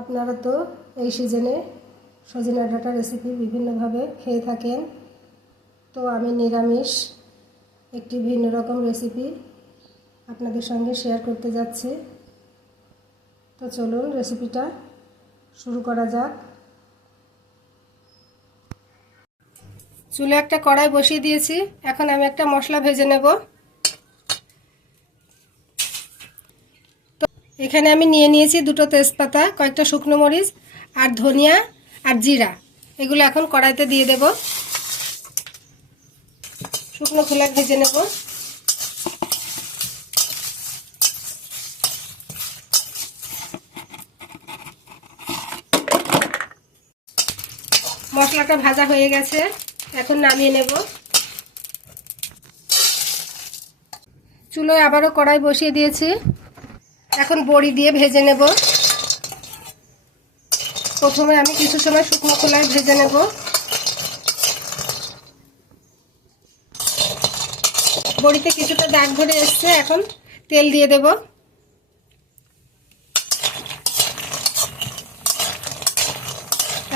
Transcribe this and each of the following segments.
আপনারা তো এই সিজনে সজনে ডাঁটা রেসিপি বিভিন্নভাবে খেয়ে থাকেন। তো আমি নিরামিষ একটি ভিন্ন রকম রেসিপি আপনাদের সঙ্গে শেয়ার করতে যাচ্ছি। তো চলুন রেসিপিটা শুরু করা যাক। চুলে একটা কড়াই বসিয়ে দিয়েছি। এখন আমি একটা মশলা ভেজে নেব। তো এখানে আমি নিয়ে নিয়েছি দুটো তেজপাতা, কয়েকটা শুকনো মরিচ আর ধনিয়া আর জিরা। এগুলো এখন কড়াইতে দিয়ে দেব। শুকনো খোলা ভেজে নেব। মশলাটা ভাজা হয়ে গেছে, এখন নামিয়ে নেব। চুলোয় আবারও কড়াই বসিয়ে দিয়েছি। এখন বড়ি দিয়ে ভেজে নেব। প্রথমে আমি কিছু সময় শুকনো খোলায় ভেজে নেব। বড়িতে কিছুটা দাগ ধরে এসছে, এখন তেল দিয়ে দেব।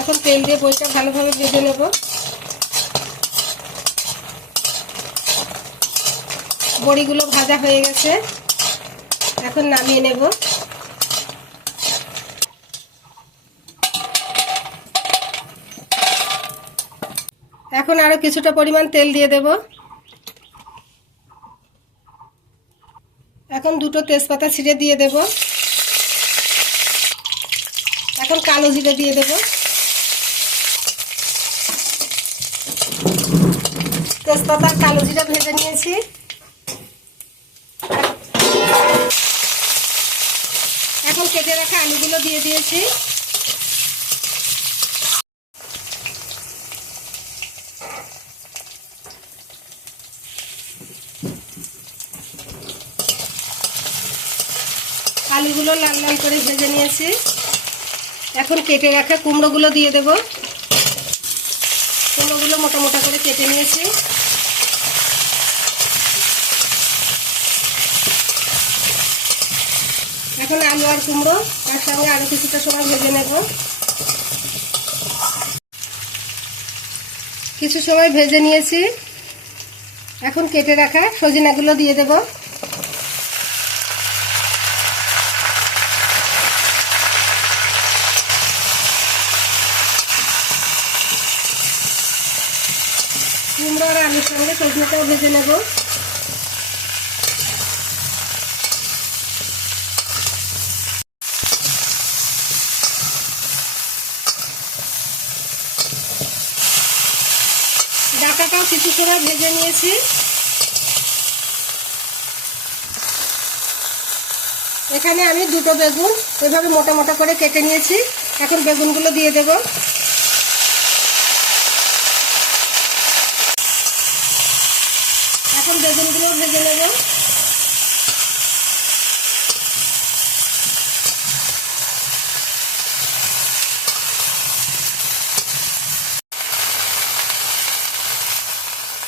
এখন তেল দিয়ে বড়িটা ভালোভাবে ভেজে নেব। বড়িগুলো ভাজা হয়ে গেছে, এখন নামিয়ে নেব। এখন আরো কিছুটা পরিমাণ তেল দিয়ে দেব। এখন দুটো তেজপাতা ছিঁড়ে দিয়ে দেব। এখন কালো জিরে দিয়ে দেব। তেজপাতা কালো জিরা ভেজে নিয়েছি। এখন কেটে রাখা আলুগুলো দিয়ে দিয়েছি। আলুগুলো লাল লাল করে ভেজে নিয়েছি। এখন কেটে রাখা কুমড়োগুলো দিয়ে দেব। কুমড়োগুলো মোটা মোটা করে কেটে নিয়েছি। এখন আলু আর কুমড়ো তার সঙ্গে আরো কিছুটা সময় ভেজে নেব। কিছু সময় ভেজে নিয়েছি। এখন কেটে রাখা সজনাগুলো দিয়ে দেব। কুমড়ো আর আলুর সঙ্গে সজনাটাও ভেজে নেব। ডাঁটাটাও কিছু সময় ভেজে নিয়েছি। এখানে আমি দুটো বেগুন এভাবে মোটা মোটা করে কেটে নিয়েছি। এখন বেগুনগুলো দিয়ে দেব। এখন বেগুনগুলো ভেজে নেব।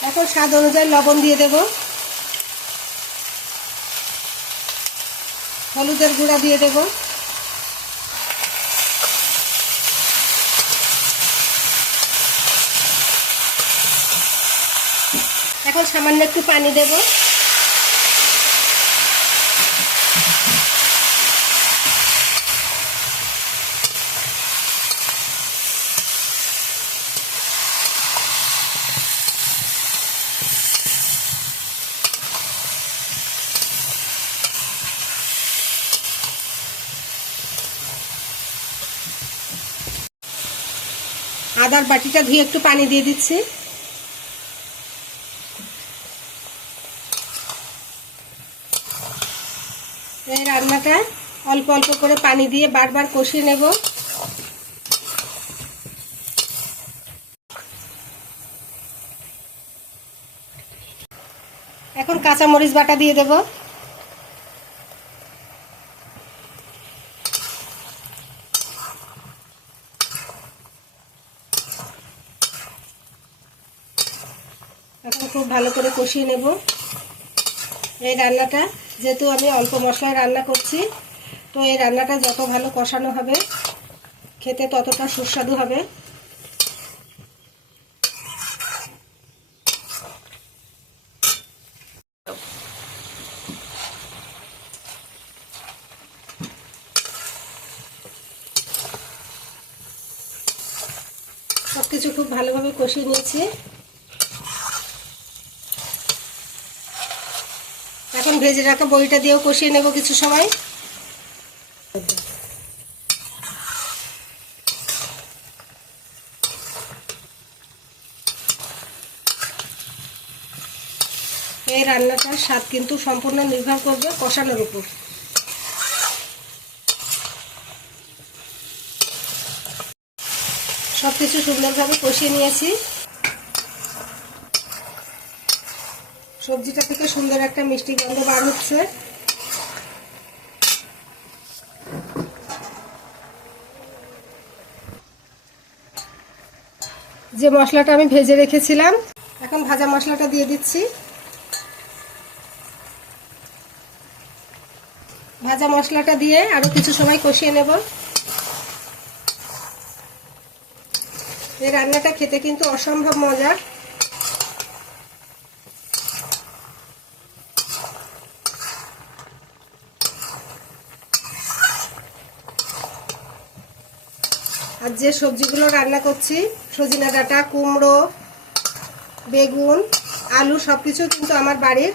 এখন স্বাদ অনুযায়ী লবণ দিয়ে দেব। হলুদের গুঁড়া দিয়ে দেব। এখন সামান্য একটু পানি দেব। আদার বাটিটা ধুয়ে একটু পানি দিয়ে দিচ্ছি। এই রান্নাটা অল্প অল্প করে পানি দিয়ে বারবার কষিয়ে নেব। এখন কাঁচা মরিচ বাটা দিয়ে দেব। এখন খুব ভালো করে কষিয়ে নেব। এই রান্নাটা যেহেতু আমি অল্প মশলায় রান্না করছি, তো এই রান্নাটা যত ভালো কষানো হবে খেতে ততটা সুস্বাদু হবে। সবকিছু খুব ভালোভাবে কষিয়ে নিয়েছি। এখন ভেজে রাখা বড়িটা দিয়েও কষিয়ে নেব কিছু সময়। এই রান্নাটার স্বাদ কিন্তু সম্পূর্ণ নির্ভর করবে কষানোর উপর। সবকিছু সুন্দরভাবে কষিয়ে নিয়েছি। সবজিটা থেকে সুন্দর একটা মিষ্টি গন্ধ বার হচ্ছে। যে মশলাটা আমি ভেজে রেখেছিলাম, এখন ভাজা মশলাটা দিয়ে দিচ্ছি। ভাজা মশলাটা দিয়ে আরো কিছু সময় কষিয়ে নেব। এই রান্নাটা খেতে কিন্তু অসম্ভব মজা। আর যে সবজিগুলো রান্না করছি, সজনে ডাঁটা, কুমড়ো, বেগুন, আলু সবকিছু কিন্তু আমার বাড়ির।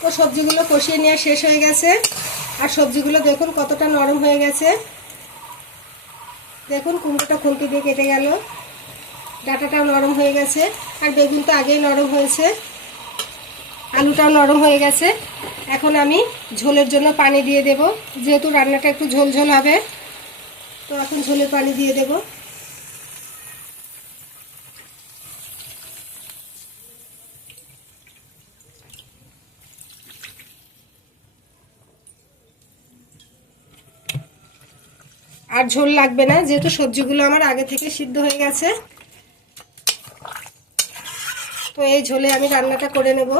তো সবজিগুলো কষিয়ে নেওয়া শেষ হয়ে গেছে। আর সবজিগুলো দেখুন কতটা নরম হয়ে গেছে। দেখুন কুমড়োটা খুন্তি দিয়ে কেটে গেল, ডাঁটাটাও নরম হয়ে গেছে, আর বেগুন তো আগেই নরম হয়েছে, আলুটাও নরম হয়ে গেছে। এখন আমি ঝোলের জন্য পানি দিয়ে দেব, যেহেতু রান্নাটা একটু ঝোল ঝোল হবে। তো এখন ঝোলের পানি দিয়ে দেব। আর ঝোল লাগবে না, যেহেতু সবজিগুলো আমার আগে থেকে সিদ্ধ হয়ে গেছে। তো এই ঝোলে আমি রান্নাটা করে নেব।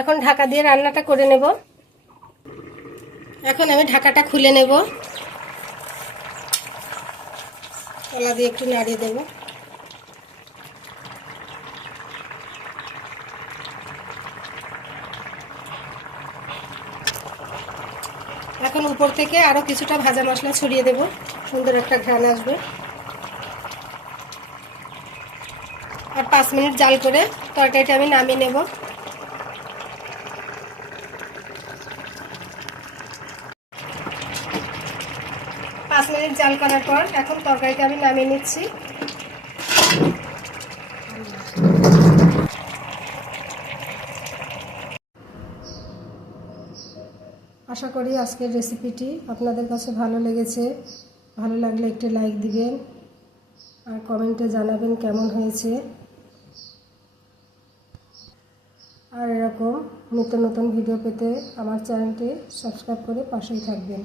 এখন ঢাকা দিয়ে রান্নাটা করে নেব। এখন আমি ঢাকাটা খুলে নেব, তলা দিয়ে একটু নাড়িয়ে দেব। এখন উপর থেকে আরো কিছুটা ভাজা মশলা ছড়িয়ে দেব, সুন্দর একটা ঘ্রাণ আসবে। আর 5 মিনিট জাল করে তরকারিটা আমি নামিয়ে নেব। পাঁচ মিনিট জাল করার পর এখন তরকারিটা আমি নামিয়ে নিচ্ছি। আশা করি আজকের রেসিপিটি আপনাদের কাছে ভালো লেগেছে। ভালো লাগলে একটি লাইক দিবেন আর কমেন্টে জানাবেন কেমন হয়েছে। আর এরকম নিত্য নতুন ভিডিও পেতে আমার চ্যানেলটি সাবস্ক্রাইব করে পাশেই থাকবেন।